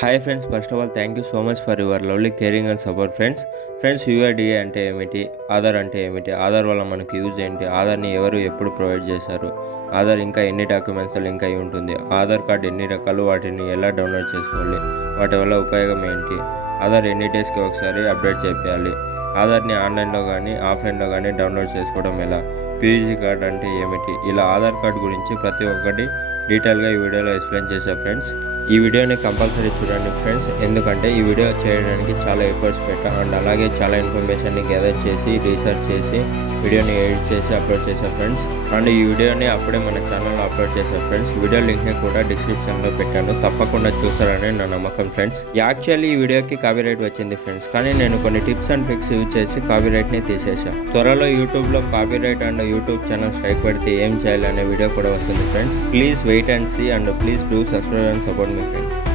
Hi friends first of all thank you so much for your lovely caring and support friends friends UIDAI అంటే ఏమిటి? ఆధార్ అంటే ఏమిటి? ఆధార్ వల్ల మనకి యూజ్ ఏంటి? ఆధార్ని ఎవరు ఎప్పుడు ప్రొవైడ్ చేశారు? ఆధార్ ఇంకా ఎన్ని డాక్యుమెంట్స్ లింక్ అయి ఉంటుంది? ఆధార్ కార్డ్ ఎన్ని రకాలు? వాటిని ఎలా డౌన్లోడ్ చేసుకోవాలి? వాటి వల్ల ఉపయోగం ఏంటి? ఆధార్ ఎన్ని డేస్కి ఒకసారి అప్డేట్ చేయాలి? ఆధార్ని ఆన్లైన్లో కానీ ఆఫ్లైన్లో కానీ డౌన్లోడ్ చేసుకోవడం ఎలా? పీజీ కార్డ్ అంటే ఏమిటి? ఇలా ఆధార్ కార్డ్ గురించి ప్రతి ఒక్కటి డీటెయిల్గా ఈ వీడియోలో ఎక్స్ప్లెయిన్ చేశా ఫ్రెండ్స్. ఈ వీడియోని కంపల్సరీ చూడండి ఫ్రెండ్స్. ఎందుకంటే ఈ వీడియో చేయడానికి చాలా ఎఫర్ట్స్ పెట్టా అండ్ అలాగే చాలా ఇన్ఫర్మేషన్ని గ్యాదర్ చేసి రీసెర్చ్ చేసి వీడియోని ఎడిట్ చేసి అప్లోడ్ చేశా ఫ్రెండ్స్. అండ్ ఈ వీడియోని అప్పుడే మన ఛానల్లో అప్లోడ్ చేశా ఫ్రెండ్స్. వీడియో లింక్ని కూడా డిస్క్రిప్షన్లో పెట్టాను. తప్పకుండా చూస్తారని నా నమ్మకం ఫ్రెండ్స్. యాక్చువల్లీ ఈ వీడియోకి కాపీరైట్ వచ్చింది ఫ్రెండ్స్. కానీ నేను కొన్ని టిప్స్ అండ్ ట్రిక్స్ యూజ్ చేసి కాపీరైట్ని తీసేశాను త్వరలో యూట్యూబ్లో copyright and YouTube channel strike పెడితే ఏం చేయాలి అనే వీడియో కూడా వస్తుంది friends. Please wait wait and see and please do subscribe and support me friends.